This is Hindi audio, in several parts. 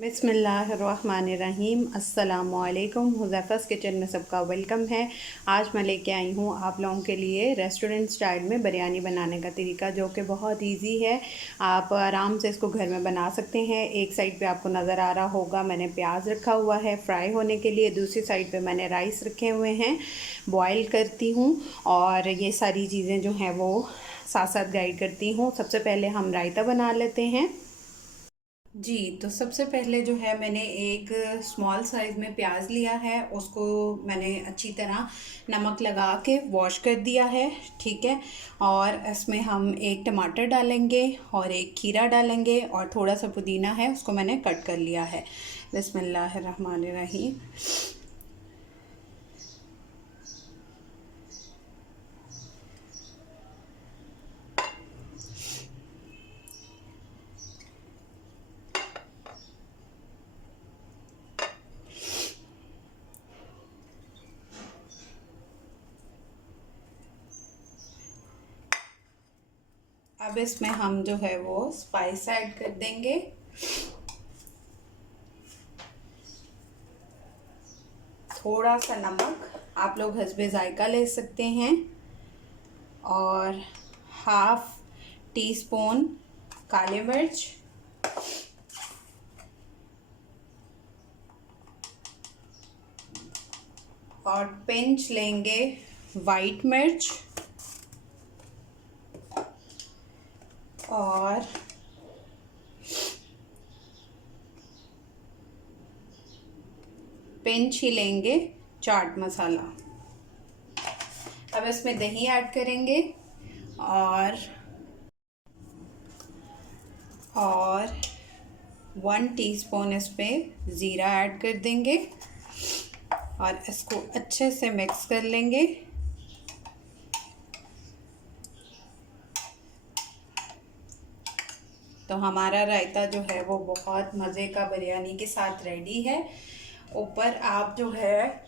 बिस्मिल्लाहिर्रहमानिर्रहीम। अस्सलामुअलैकुम। हुज़ैफ़ा's किचन में सबका वेलकम है। आज मैं लेके आई हूँ आप लोगों के लिए रेस्टोरेंट स्टाइल में बिरयानी बनाने का तरीका, जो कि बहुत इजी है। आप आराम से इसको घर में बना सकते हैं। एक साइड पे आपको नज़र आ रहा होगा मैंने प्याज रखा हुआ है फ्राई होने के लिए, दूसरी साइड पे मैंने राइस रखे हुए हैं, बॉयल करती हूँ। और ये सारी चीज़ें जो हैं वो साथ साथ गाइड करती हूँ। सबसे पहले हम रायता बना लेते हैं। जी, तो सबसे पहले जो है मैंने एक स्मॉल साइज़ में प्याज लिया है, उसको मैंने अच्छी तरह नमक लगा के वॉश कर दिया है, ठीक है। और इसमें हम एक टमाटर डालेंगे और एक खीरा डालेंगे और थोड़ा सा पुदीना है, उसको मैंने कट कर लिया है। बिस्मिल्लाहिर्रहमानिर्रहीम। अब इसमें हम जो है वो स्पाइस ऐड कर देंगे। थोड़ा सा नमक आप लोग हस्बे ज़ायका ले सकते हैं, और हाफ टी स्पून काली मिर्च, और पिंच लेंगे वाइट मिर्च, और पिंच ही लेंगे चाट मसाला। अब इसमें दही ऐड करेंगे और 1 टीस्पून इस पे ज़ीरा ऐड कर देंगे और इसको अच्छे से मिक्स कर लेंगे। तो हमारा रायता जो है वो बहुत मज़े का बिरयानी के साथ रेडी है। ऊपर आप जो है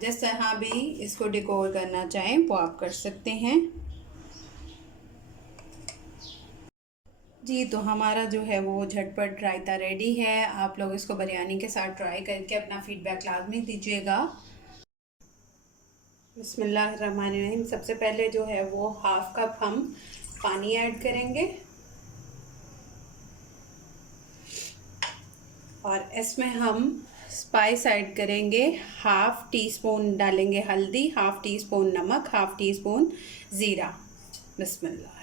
जिस तरह भी इसको डेकोर करना चाहें वो आप कर सकते हैं। जी, तो हमारा जो है वो झटपट रायता रेडी है। आप लोग इसको बिरयानी के साथ ट्राई करके अपना फीडबैक लाजमी दीजिएगा। बिस्मिल्लाहिर्रहमानिर्रहीम। सबसे पहले जो है वो हाफ कप हम पानी ऐड करेंगे और इसमें हम स्पाइस ऐड करेंगे। हाफ टी स्पून डालेंगे हल्दी, हाफ टी स्पून नमक, हाफ टी स्पून ज़ीरा। बिस्मिल्लाह।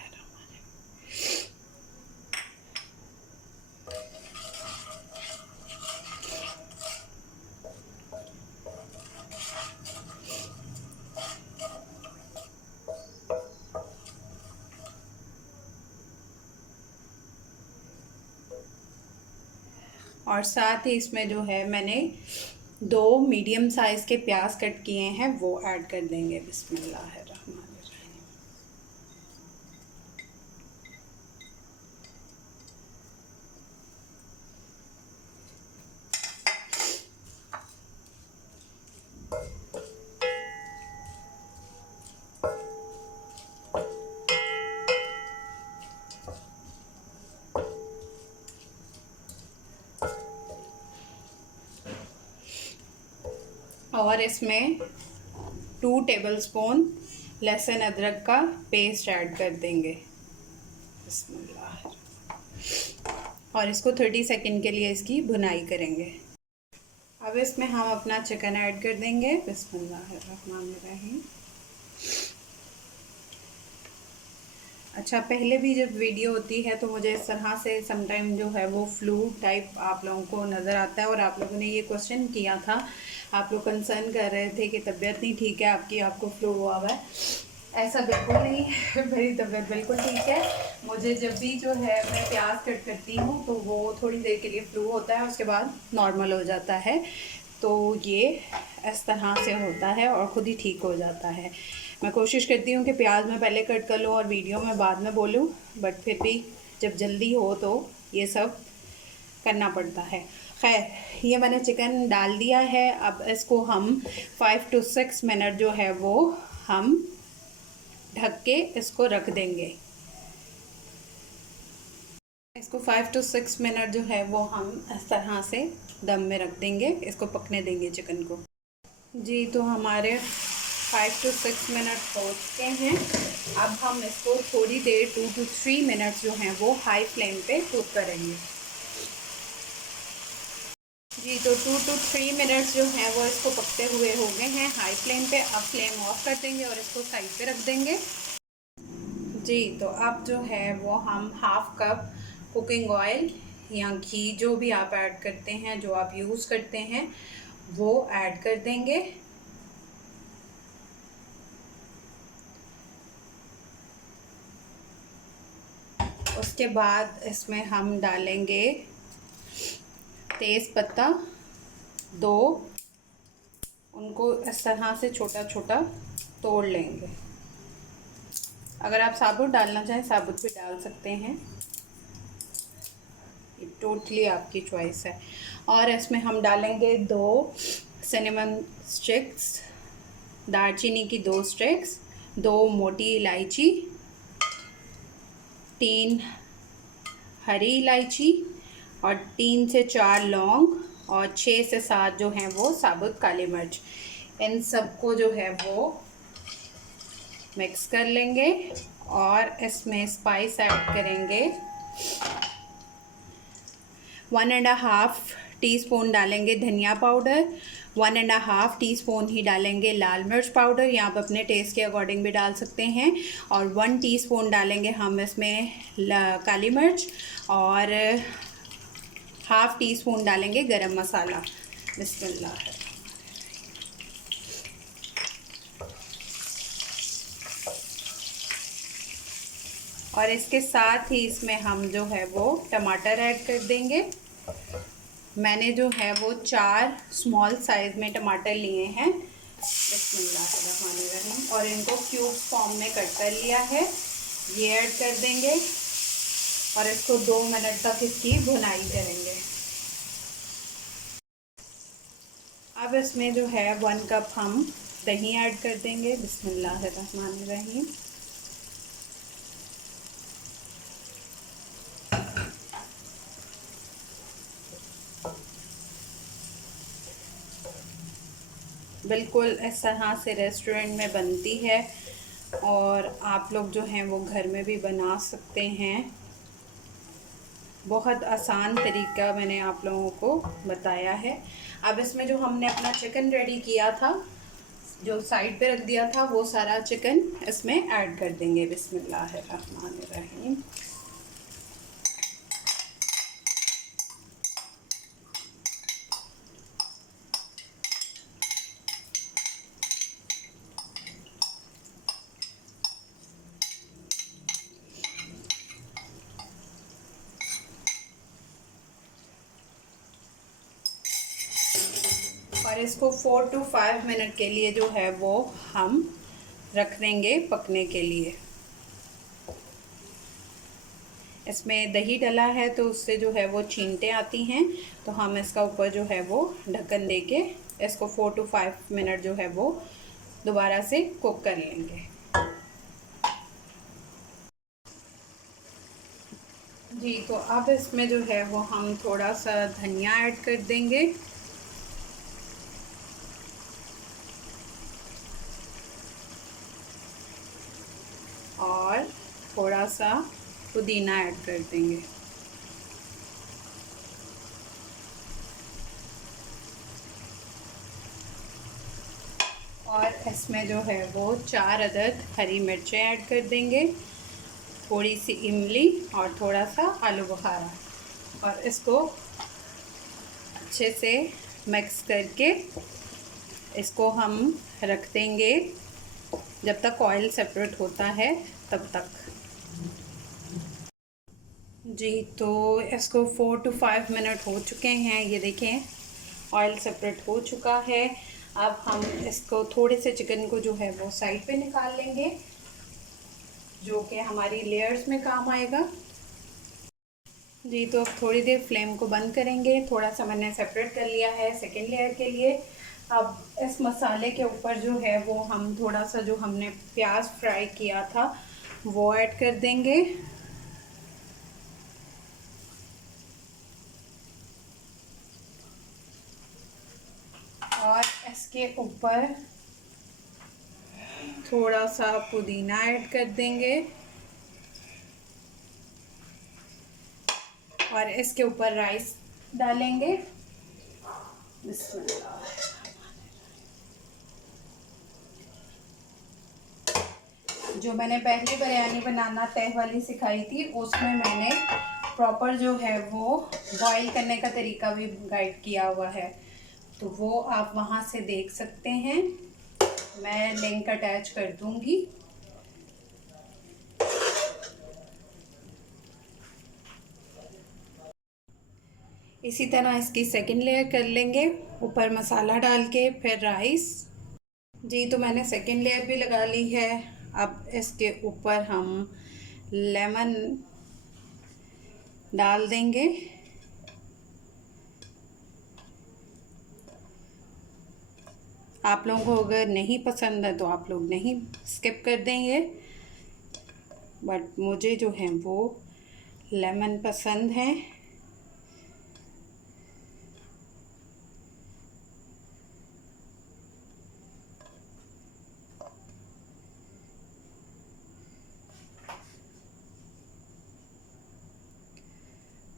और साथ ही इसमें जो है मैंने 2 मीडियम साइज़ के प्याज कट किए हैं वो ऐड कर देंगे। बिस्मिल्लाहिर्रहमानिर्रहीम। और इसमें 2 टेबलस्पून लहसुन अदरक का पेस्ट ऐड कर देंगे। बिस्मिल्लाह। और इसको 30 सेकंड के लिए इसकी भुनाई करेंगे। अब इसमें हम अपना चिकन ऐड कर देंगे। बिस्मिल्लाहिर्रहमानिर्रहीम। अच्छा, पहले भी जब वीडियो होती है तो मुझे इस तरह से समटाइम जो है वो फ्लू टाइप आप लोगों को नज़र आता है, और आप लोगों ने ये क्वेश्चन किया था, आप लोग कंसर्न कर रहे थे कि तबीयत नहीं ठीक है आपकी, आपको फ्लू हुआ हुआ है। ऐसा बिल्कुल नहीं है। मेरी तबीयत बिल्कुल ठीक है। मुझे जब भी जो है मैं प्याज कट करती हूँ तो वो थोड़ी देर के लिए फ्लू होता है, उसके बाद नॉर्मल हो जाता है। तो ये इस तरह से होता है और ख़ुद ही ठीक हो जाता है। मैं कोशिश करती हूँ कि प्याज मैं पहले कट कर लूँ और वीडियो में बाद में बोलूँ, बट फिर भी जब जल्दी हो तो ये सब करना पड़ता है। खैर, ये मैंने चिकन डाल दिया है। अब इसको हम 5 to 6 मिनट जो है वो हम ढक के इसको रख देंगे। इसको 5 to 6 मिनट जो है वो हम इस तरह से दम में रख देंगे, इसको पकने देंगे चिकन को। जी तो हमारे 5 to 6 मिनट हो चुके हैं। अब हम इसको थोड़ी देर 2 to 3 मिनट्स जो हैं वो हाई फ्लेम पे कुक करेंगे। जी तो 2 to 3 मिनट्स जो हैं वो इसको पकते हुए हो गए हैं हाई फ्लेम पे। अब फ्लेम ऑफ कर देंगे और इसको साइड पे रख देंगे। जी तो अब जो है वो हम हाफ कप कुकिंग ऑयल या घी, जो भी आप ऐड करते हैं, जो आप यूज़ करते हैं, वो ऐड कर देंगे। उसके बाद इसमें हम डालेंगे तेज़ पत्ता 2, उनको इस तरह से छोटा छोटा तोड़ लेंगे। अगर आप साबुत डालना चाहें साबुत भी डाल सकते हैं, ये टोटली आपकी चॉइस है। और इसमें हम डालेंगे 2 सिनेमन स्टिक्स, दालचीनी की 2 स्टिक्स, 2 मोटी इलायची, 3 हरी इलायची और 3 से 4 लौंग और 6 से 7 जो हैं वो साबुत काली मिर्च। इन सबको जो है वो मिक्स कर लेंगे और इसमें स्पाइस ऐड करेंगे। 1.5 टीस्पून डालेंगे धनिया पाउडर, 1.5 टीस्पून ही डालेंगे लाल मिर्च पाउडर, या आप अपने टेस्ट के अकॉर्डिंग भी डाल सकते हैं, और 1 टीस्पून डालेंगे हम इसमें काली मिर्च, और हाफ़ टी स्पून डालेंगे गरम मसाला। बिस्मिल्लाह। और इसके साथ ही इसमें हम जो है वो टमाटर ऐड कर देंगे। मैंने जो है वो 4 स्मॉल साइज़ में टमाटर लिए हैं, बिस्मिल्लाहिर्रहमानिर्रहीम, और इनको क्यूब्स फॉर्म में कट कर लिया है, ये ऐड कर देंगे और इसको 2 मिनट तक इसकी भुनाई करेंगे। अब इसमें जो है 1 कप हम दही ऐड कर देंगे, बिस्मिल्लाहिर्रहमानिर्रहीम। बिल्कुल इस तरह से रेस्टोरेंट में बनती है और आप लोग जो हैं वो घर में भी बना सकते हैं। बहुत आसान तरीका मैंने आप लोगों को बताया है। अब इसमें जो हमने अपना चिकन रेडी किया था, जो साइड पे रख दिया था, वो सारा चिकन इसमें ऐड कर देंगे, बिस्मिल्लाहिर्रहमानिर्रहीम। और इसको 4 to 5 मिनट के लिए जो है वो हम रख देंगे पकने के लिए। इसमें दही डला है तो उससे जो है वो छींटे आती हैं, तो हम इसका ऊपर जो है वो ढक्कन देके इसको 4 to 5 मिनट जो है वो दोबारा से कुक कर लेंगे। जी तो अब इसमें जो है वो हम थोड़ा सा धनिया ऐड कर देंगे और थोड़ा सा पुदीना ऐड कर देंगे। और इसमें जो है वो 4 अदद हरी मिर्चें ऐड कर देंगे, थोड़ी सी इमली और थोड़ा सा आलू बुखारा, और इसको अच्छे से मिक्स करके इसको हम रख देंगे जब तक ऑयल सेपरेट होता है तब तक। जी तो इसको 4 to 5 मिनट हो चुके हैं, ये देखें ऑयल सेपरेट हो चुका है। अब हम इसको थोड़े से चिकन को जो है वो साइड पे निकाल लेंगे, जो कि हमारी लेयर्स में काम आएगा। जी तो अब थोड़ी देर फ्लेम को बंद करेंगे, थोड़ा सा मैंने सेपरेट कर लिया है सेकेंड लेयर के लिए। अब इस मसाले के ऊपर जो है वो हम थोड़ा सा जो हमने प्याज फ्राई किया था वो ऐड कर देंगे, इसके ऊपर थोड़ा सा पुदीना ऐड कर देंगे और इसके ऊपर राइस डालेंगे। बिस्मिल्लाह। जो मैंने पहले बिरयानी बनाना तह वाली सिखाई थी उसमें मैंने प्रॉपर जो है वो बॉईल करने का तरीका भी गाइड किया हुआ है, तो वो आप वहाँ से देख सकते हैं। मैं लिंक अटैच कर दूंगी। इसी तरह इसकी सेकंड लेयर कर लेंगे, ऊपर मसाला डाल के फिर राइस। जी, तो मैंने सेकंड लेयर भी लगा ली है। अब इसके ऊपर हम लेमन डाल देंगे। आप लोगों को अगर नहीं पसंद है तो आप लोग नहीं स्किप कर देंगे, बट मुझे जो है वो लेमन पसंद है।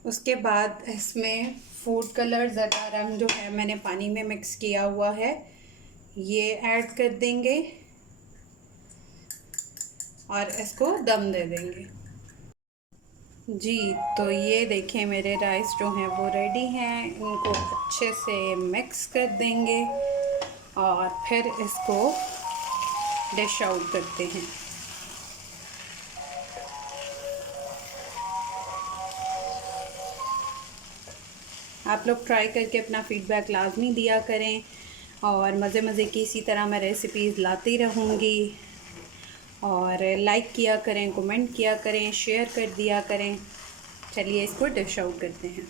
उसके बाद इसमें फूड कलर ज़रा रंग जो है मैंने पानी में मिक्स किया हुआ है, ये ऐड कर देंगे और इसको दम दे देंगे। जी, तो ये देखें मेरे राइस जो हैं वो रेडी हैं। इनको अच्छे से मिक्स कर देंगे और फिर इसको डिश आउट करते हैं। आप लोग ट्राई करके अपना फ़ीडबैक लाजमी दिया करें और मज़े की इसी तरह मैं रेसिपीज़ लाती रहूँगी। और लाइक किया करें, कमेंट किया करें, शेयर कर दिया करें। चलिए इसको डिश आउट करते हैं।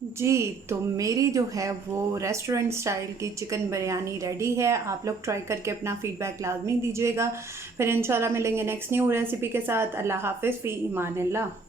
जी, तो मेरी जो है वो रेस्टोरेंट स्टाइल की चिकन बिरयानी रेडी है। आप लोग ट्राई करके अपना फ़ीडबैक लाजमी दीजिएगा। फिर इंशाल्लाह मिलेंगे नेक्स्ट न्यू रेसिपी के साथ। अल्लाह हाफ़िज़, फ़ी ईमान अल्लाह।